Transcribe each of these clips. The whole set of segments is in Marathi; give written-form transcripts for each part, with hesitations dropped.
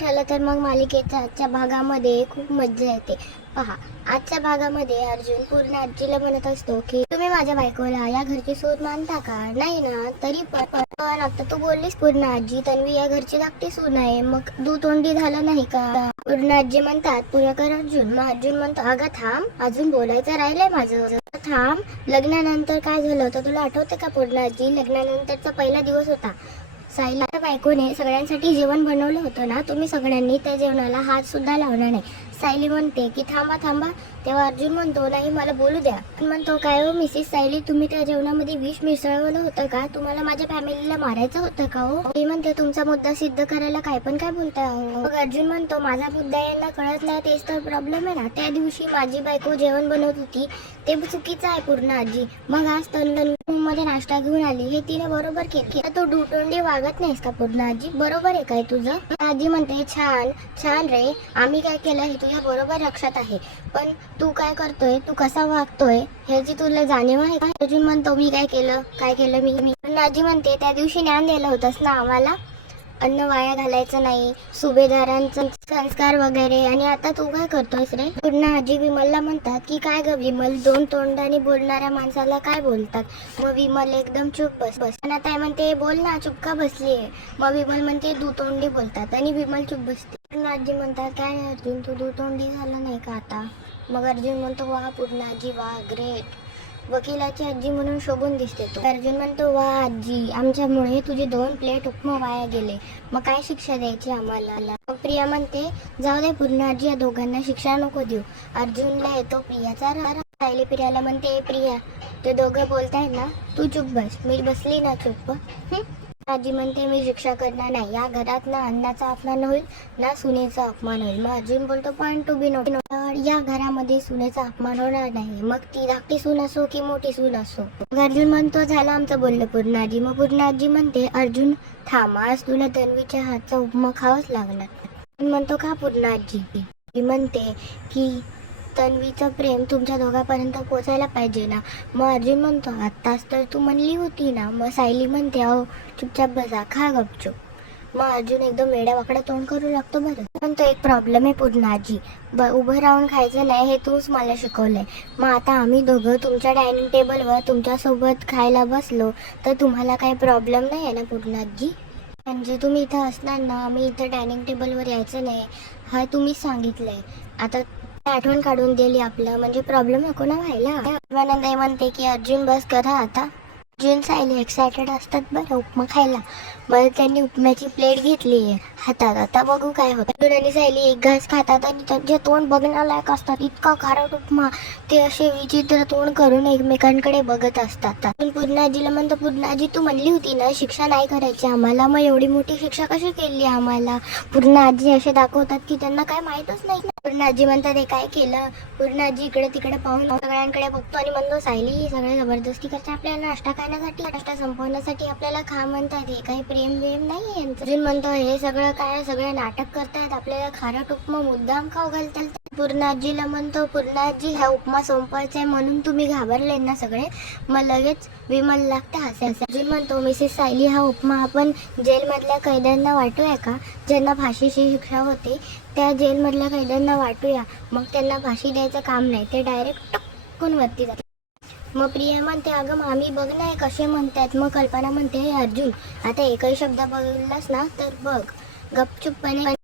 ठरलं तर मग मालिकेच्या आजच्या भागामध्ये खूप मज्जा येते. पहा, आजच्या भागामध्ये अर्जुन पूर्ण आजीला म्हणत असतो की तुम्ही माझ्या बायकोला या घरची सून मानता का? नाही ना? तरी पण आता तू बोललीस पूर्ण आजी तन्वी या घरची धाकटी सून आहे, मग तोंडी झालं नाही का? पूर्ण आजी म्हणतात पुरा कर अर्जुन. मग अर्जुन म्हणतो अगं थांब, अजून बोलायचं राहिलंय माझं. थांब, लग्नानंतर काय झालं होतं तुला आठवतं का पूर्ण आजी? लग्नानंतरचा पहिला दिवस होता. साईला बायकोने सगळ्यांसाठी जेवण बनवलं होतं ना, तुम्ही सगळ्यांनी त्या जेवणाला हात सुद्धा लावला नाही. सायली म्हणते की थांबा थांबा, तेव्हा अर्जुन म्हणतो नाही मला बोलू द्या. म्हणतो काय हो मिसेस सायली, तुम्ही त्या जेवणामध्ये विष मिसळवलं होतं का? तुम्हाला माझ्या फॅमिलीला मारायचं होतं का हो? ती म्हणते तुमचा मुद्दा सिद्ध करायला काय पण काय बोलताय हो? मग अर्जुन म्हणतो माझा मुद्दा यांना कळत नाही, तेच तर प्रॉब्लेम आहे ना. त्या दिवशी माझी बायको जेवण बनवत होती ते चुकीचं आहे पूर्ण आजी. मग आज तन मध्ये नाश्ता घेऊन आली हे तिने बरोबर केलं. तू डुटोंडी वागत नाहीस का पूर्ण आजी? बरोबर आहे काय तुझं? आजी म्हणते छान छान रे, आम्ही काय केलं हे तुझ्या बरोबर लक्षात आहे, पण तू काय करतोय, तू कसा वागतोय ह्याची तुला जाणीव आहे का? अर्जुन म्हणतो मी काय केलं मी. आजी म्हणते त्या दिवशी ज्ञान दिलं होतंस ना आम्हाला, अन्न वाया घालायचं नाही, सुभेदारांचं संस्कार वगैरे, आणि आता तू काय करतोयस रे? पूर्ण आजी विमलला म्हणतात की काय ग विमल, दोन तोंडाने बोलणाऱ्या माणसाला काय बोलतात? मग विमल एकदम चुप बस. आणि आता म्हणते बोल ना, चुप का बसलीये? मग विमल म्हणते दुतोंडी बोलतात, आणि विमल चुप बसते. पूर्ण आजी म्हणतात काय अर्जुन तू दुतोंडी झाला नाही का आता? मग अर्जुन म्हणतो वा पूर्ण आजी वा, ग्रेट, वकिलाची आजी म्हणून शोभून दिसते तो. अर्जुन म्हणतो वा आजी, आमच्यामुळे तुझे 2 प्लेट उपमा वाया गेले, मग काय शिक्षा द्यायची आम्हाला? मग प्रिया म्हणते जाऊ दे पूर्ण आजी, या दोघांना शिक्षा नको देऊ. अर्जुनला येतो प्रियाचा राग. सायली प्रियाला म्हणते प्रिया, ते दोघं बोलताय ना, तू चुप बस. मी बसली ना चुप. आजी म्हणते मी शिक्षा करणार नाही, या घरात ना अन्नाचा अपमान होईल ना सुनेचा अपमान होईल. मग अर्जुन बोलतो पॉइंट टू बी नोट, या घरामध्ये सुनेचा अपमान होणार नाही, मग ती धाकटी सून असो की मोठी सून असो. अर्जुन म्हणतो झालं आमचं बोललं पूर्ण आजी. मग पूर्ण आजी म्हणते अर्जुन थांब, आज तुला तन्वीच्या हातचा उपमा खावाच लागणार. म्हणतो का पूर्ण आजी? ती म्हणते की तन्वीचं प्रेम तुमच्या दोघांपर्यंत पोचायला पाहिजे ना. मग अर्जुन म्हणतो आत्ताच तर तू म्हणली होती ना. मग सायली म्हणते अहो चुपचाप बसा, खा गपचूप. मग अर्जुन एकदम वेड्या वाकडा तोंड करू लागतो. बरं पण तो एक प्रॉब्लेम आहे पूर्ण आजी, उभं राहून खायचं नाही हे तूच मला शिकवलंय. मग आता आम्ही दोघं तुमच्या डायनिंग टेबलवर तुमच्यासोबत खायला बसलो तर तुम्हाला काही प्रॉब्लेम नाही आहे ना पूर्ण आजी? म्हणजे तुम्ही इथं असणार ना, आम्ही इथं डायनिंग टेबलवर यायचं नाही हा तुम्हीच सांगितलंय. आता आठवण काढून दिली आपलं, म्हणजे प्रॉब्लेम नको ना व्हायला. आनंदाई म्हणते की अर्जुन बस करा आता. अर्जुन सायली एक्सायटेड असतात बरं उपमा खायला. मग त्यांनी उपम्याची प्लेट घेतली आहे हातात, आता बघू काय होतं. अर्जुन आणि सायली एक घास खातात आणि त्यांचे तोंड बघण्यालायक असतात, इतका खारट उपमा. ते असे विचित्र तोंड करून एकमेकांकडे बघत असतात. पूर्ण आजीला म्हणतो पूर्ण आजी तू म्हणली होती ना शिक्षा नाही करायची आम्हाला, मग एवढी मोठी शिक्षा कशी केली आम्हाला? पूर्ण आजी असे दाखवतात की त्यांना काय माहीतच नाही. पूर्ण आजी म्हणतात हे काय केलं? पूर्ण आजी इकडे तिकडे पाहून सगळ्यांकडे बघतो आणि म्हणतो सायली सगळे जबरदस्ती करते आपल्याला नाश्ता खाण्यासाठी, नाश्ता संपवण्यासाठी आपल्याला खा म्हणतात, हे काही प्रेम वेम नाही यांचं. अर्जुन म्हणतो हे सगळं काय, सगळे नाटक करतायत, आपल्याला खारट उपमा मुद्दाम खाऊ घालतात. पूर्ण आजीला म्हणतो पूर्ण आजी हा उपमा संपवायचा आहे म्हणून तुम्ही घाबरले ना सगळे? मग लगेच विमल लागते हसायला. अर्जुन म्हणतो मिसेस सायली हा उपमा आपण जेलमधल्या कैद्यांना वाटूया का? ज्यांना फाशीची शिक्षा होते त्या जेलमधल्या कैद्यांना वाटूया, मग त्यांना फाशी द्यायचं काम नाही, ते डायरेक्ट टक्कून वरती जाते. मग प्रिया म्हणते अगं मामी बघ ना कसे म्हणतात. मग कल्पना म्हणते अर्जुन आता एकही शब्द बघलास ना तर बघ गपचूपपणे.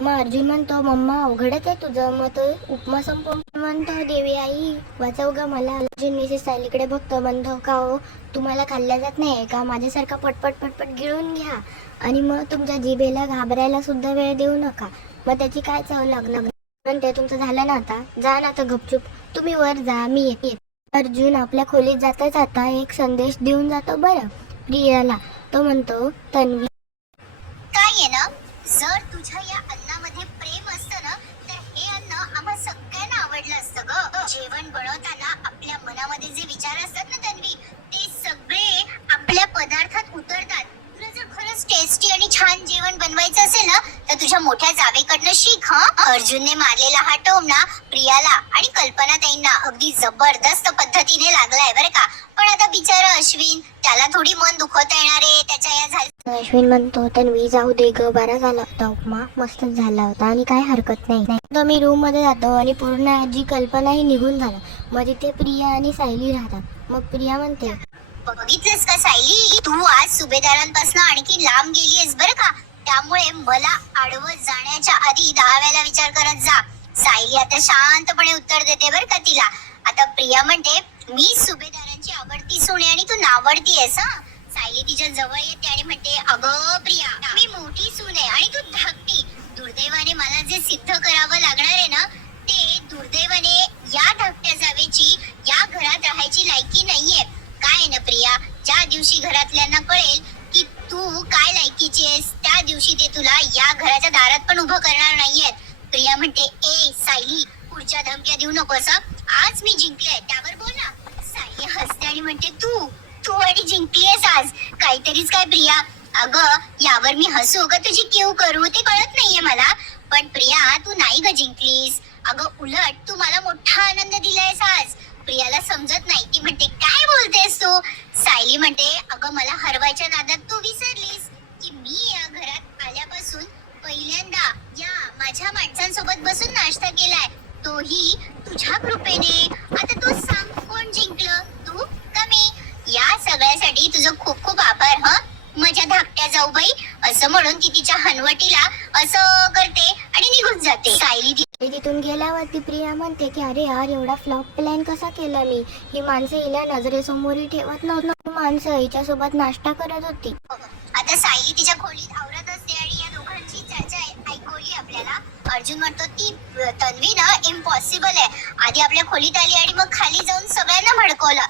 मग अर्जुन म्हणतो मम्मा अवघडच आहे तुझं, मग तो उपमा संपव. म्हणतो देवी आई वाचव ग मला. अर्जुन मिसेस सायलीकडे बघतो, म्हणतो का हो तुम्हाला खाल्ल्या जात नाही का? माझ्यासारखा पटपट पटपट गिळून घ्या आणि मग तुमच्या जिभेला घाबरायला सुद्धा वेळ देऊ नका, मग त्याची काय चव लागणार? म्हणते तुमचं झालं ना आता, जा ना आता गपचूप, तुम्ही वर जा मी येते. अर्जुन आपल्या खोलीत जाता जाता एक संदेश देऊन जातो बरं प्रियाला. तो म्हणतो तन्वी काय आहे ना, जर तुझ्या या अन्नामध्ये प्रेम असतं ना तर हे अन्न आम्हा सगळ्यांना आवडलं असतं ग. जेवण बनवताना आपल्या मनामध्ये जे विचार असतात ना तन्वी, ते सगळे आपल्या पदार्थात उतरतात. तुला जर खरंच टेस्टी आणि छान जेवण बनवायचं असेल ना तर तुझ्या मोठ्या जावेकडनं शिक. अर्जुनने मारलेला हा टोमणा प्रियाला आणि कल्पनाताईंना अगदी जबरदस्त पद्धतीने लागलाय बरं का. पण आता बिचारा अश्विन, त्याला थोडी मन दुखवता येणार आहे त्याच्या या अश्विन म्हणतो, तन्वी जाऊ दे ग, बरा झाला होता उपमा, मस्तच झाला होता आणि काय हरकत नाही. तर मी रूम मध्ये जातो आणि पूर्ण जी कल्पनाही निघून झाला. मग तिथे प्रिया आणि सायली राहतात. मग प्रिया म्हणते, बघितलंस का सायली, तू आज सुभेदारांपासून आणखी लांब गेलीयस बरं का. त्यामुळे मला आडवत जाण्याच्या आधी 10 वेळा विचार करत जा. सायली आता शांतपणे उत्तर देते बरं का तिला. आता प्रिया म्हणते, मी सुभेदारांची आवडती सून आहे आणि तू नावडतीयस. सायली तिच्या जवळ येते आणि म्हणते, अगं प्रिया, मी मोठी सून आहे आणि तू धाकटी. दुर्दैवाने मला जे सिद्ध करावं लागणार आहे ना, ते दुर्दैवाने या धाकट्या जावेची या घरात राहायची लायकी नाहीये. काय आहे ना प्रिया, ज्या दिवशी घरातल्यांना कळेल की तू काय लायकीची आहेस, त्या दिवशी ते तुला या घराच्या दारात पण उभं करणार नाहीयेत. प्रिया म्हणते, ए सायली, पुढच्या धमक्या देऊ नकोस. आज मी जिंकले, त्यावर बोल ना. सायली हसते आणि म्हणते, तू आणि जिंकलीयस आज, काहीतरीच काय प्रिया. अगं यावर मी हसू का तुझी क्यू करू ते कळत नाहीये मला. पण प्रिया, तू नाही ग जिंकलीस. अगं उलट तू मला मोठा आनंद दिलायस आज. प्रियाला समजत नाही. ती म्हणते, काय बोलतेस तू. सायली म्हणते, अगं मला हरवायच्या नादात तू विसरलीस की मी या घरात आल्यापासून पहिल्यांदा या माझ्या माणसांसोबत बसून नाश्ता केलाय, तोही तुझ्या कृपेने. आता तू सांग, कोण जिंकलं, तू का मी. या सगळ्यासाठी तुझं खूप खूप आभार माझ्या धाकट्या जाऊबाई. असं म्हणून ती तिच्या हनवटीला असं करते आणि निघून जाते. सायली तिथून गेल्यावरती प्रिया म्हणते की अरे यार, एवढा फ्लॉप प्लॅन कसा केला मी. ही माणसं हिला नजरेसमोरही ठेवत नव्हतं. माणसं हिच्यासोबत नाश्ता करत होती. आता सायली तिच्या खोलीत आवरत असते आणि या दोघांची चर्चा ऐकवली आपल्याला. अर्जुन म्हणतो, ती तन्वी ना इम्पॉसिबल आहे. आधी आपल्या खोलीत आली आणि मग खाली जाऊन सगळ्यांना भडकवलं.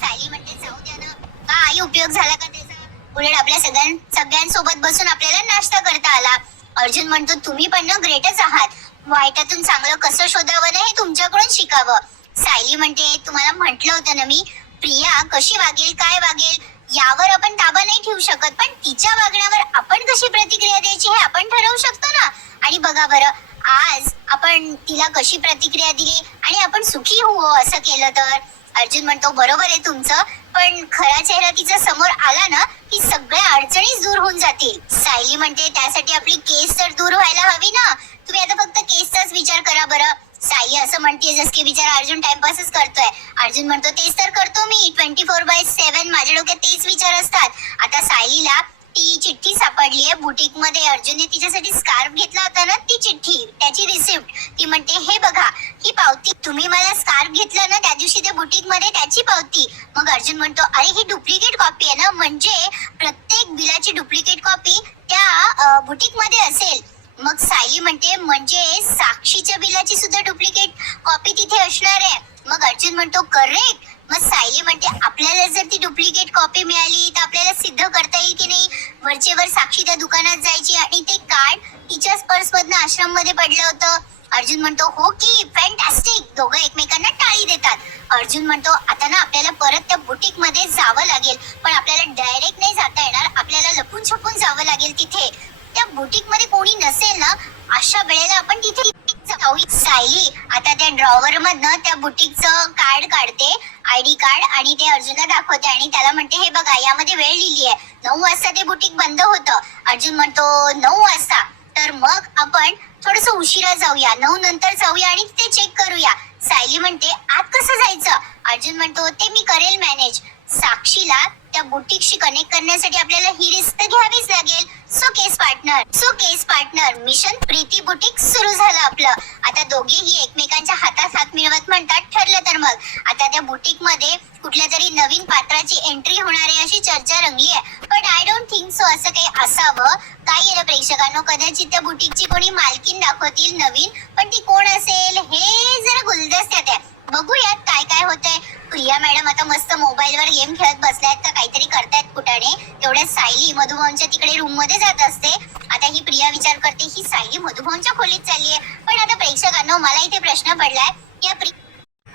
सायली म्हणते, जाऊ द्या ना, काय उपयोग झाला का त्याचा. उलट आपल्या सगळ्यांसोबत बसून आपल्याला नाश्ता करता आला. अर्जुन म्हणतो, तुम्ही पण ना ग्रेटच आहात. वाईटातून चांगलं कसं शोधावं ना, हे तुमच्याकडून शिकावं. सायली म्हणते, तुम्हाला म्हटलं होतं ना मी, प्रिया कशी वागेल, काय वागेल यावर आपण ताबा नाही ठेवू शकत, पण तिच्या वागण्यावर आपण कशी प्रतिक्रिया द्यायची हे आपण ठरवू शकतो ना. आणि बघा बरं, आज आपण तिला कशी प्रतिक्रिया दिली आणि आपण सुखी होऊ असं केलं तर. अर्जुन म्हणतो, बरोबर आहे तुमचं, पण खरा चेहरा तिचा समोर आला ना की सगळ्या अडचणीच दूर होऊन जातील. सायली म्हणते, त्यासाठी आपली केस तर दूर व्हायला हवी ना. तुम्ही आता फक्त केसचाच विचार करा बरं. सायली असं म्हणते जस की बिचारा अर्जुन टाइमपासच करतोय. अर्जुन म्हणतो, तेच तर करतो मी 24/7, माझ्या डोक्यात तेच विचार असतात. आता सायलीला ती चिठ्ठी सापडलीये बुटीक मध्ये. अर्जुनने तिच्यासाठी स्कार्फ घेतला होता ना, ती चिठ्ठी, त्याची रिसिप्ट. ती म्हणते, हे बघा ही पावती, तुम्ही मला स्कार्फ घेतला ना त्या दिवशी त्या बुटीक मध्ये, त्याची पावती. मग अर्जुन म्हणतो, अरे ही डुप्लिकेट कॉपी आहे ना, म्हणजे प्रत्येक बिलाची डुप्लिकेट कॉपी त्या बुटीक मध्ये असेल. मग सायली म्हणते, म्हणजे साक्षीच्या बिलाची सुद्धा डुप्लिकेट कॉपी तिथे असणार आहे. मग अर्जुन म्हणतो, करेक्ट. मग सायली म्हणते, आपल्याला जर ती डुप्लिकेट कॉपी मिळाली तर आपल्याला सिद्ध करता येईल की नाही वरचेवर साक्षी त्या दुकानात जायची आणि ते कार्ड तिच्याच पर्स मधनं आश्रम मध्ये पडलं होतं. अर्जुन म्हणतो, हो की, फॅन्टॅस्टिक. दोघं एकमेकांना टाळी देतात. अर्जुन म्हणतो, आता ना आपल्याला परत त्या बुटीक मध्ये जावं लागेल, पण आपल्याला डायरेक्ट नाही जाता येणार, आपल्याला लपून छपून जावं लागेल. तिथे त्या बुटीक मध्ये कोणी नसेल ना, अशा वेळेला आपण तिथे जाऊ. सायली आता त्या ड्रॉवर मधनं त्या बुटीकचं कार्ड काढते, आयडी कार्ड, आणि ते अर्जुनला दाखवते आणि त्याला म्हणते, हे बघा यामध्ये वेळ लिहिली आहे, 9 वाजता ते बुटीक बंद होतं. अर्जुन म्हणतो, 9 वाजता, तर मग आपण थोडस उशिरा जाऊया, 9 नंतर जाऊया आणि ते चेक करूया. सायली म्हणते, आत कसं जायचं. अर्जुन म्हणतो, ते मी करेल मॅनेज. साक्षीला त्या बुटीकशी कनेक्ट करण्यासाठी आपल्याला ही रिस्क घ्यावीच लागेल. So case partner mission Preeti boutique सुरू झालं आपलं. आता दोघेही एकमेकांच्या हातात हात मिळवत म्हणतात, ठरलं तर मग. आता त्या बुटीक मध्ये कुठल्या तरी नवीन पात्राची एंट्री होणार आहे अशी चर्चा रंगली आहे, पण आय डोंट थिंक सो असं काही असावं. काय आहे प्रेक्षकांनो, कदाचित त्या बुटीकची कोणी मालकीन दाखवतील नवीन, पण ती कोण असेल हे जरा गुलदस्त्यात आहे. बघूयात काय काय होतंय. प्रिया मॅडम आता मस्त मोबाईलवर गेम खेळत बसल्यात का काहीतरी करतायत कुठाने. तेवढ्यात सायली मधुभाऊंच्या तिकडे रूम मध्ये जात असते. आता ही प्रिया विचार करते, ही सायली मधुभाऊंच्या खोलीत चाललीये. पण आता प्रेक्षकांनो, मला इथे प्रश्न पडलाय, या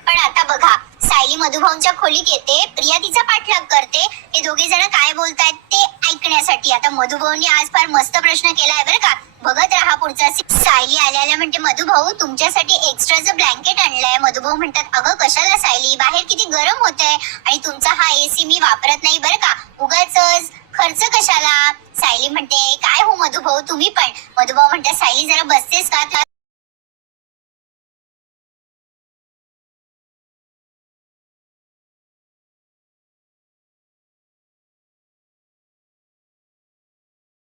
पण आता बघा, सायली मधुभाऊंच्या खोलीत येते, प्रिया तिचा पाठलाग करते. हे दोघे जण काय बोलतायत ते ऐकण्यासाठी. आता मधुभाऊंनी आज फार मस्त प्रश्न केलाय बरं का. बघत पुढचा सायली आल्याला म्हणते मधुभाऊ तुमच्यासाठी एक्स्ट्राचं ब्लँकेट आणलंय. मधुभाऊ म्हणतात अगं कशाला सायली, बाहेर किती गरम होतंय आणि तुमचा हा एसी मी वापरत नाही बरं का, उगाचच खर्च कशाला. सायली म्हणते काय हो मधुभाऊ तुम्ही पण. मधुभाऊ म्हणतात सायली जरा बसतेस का,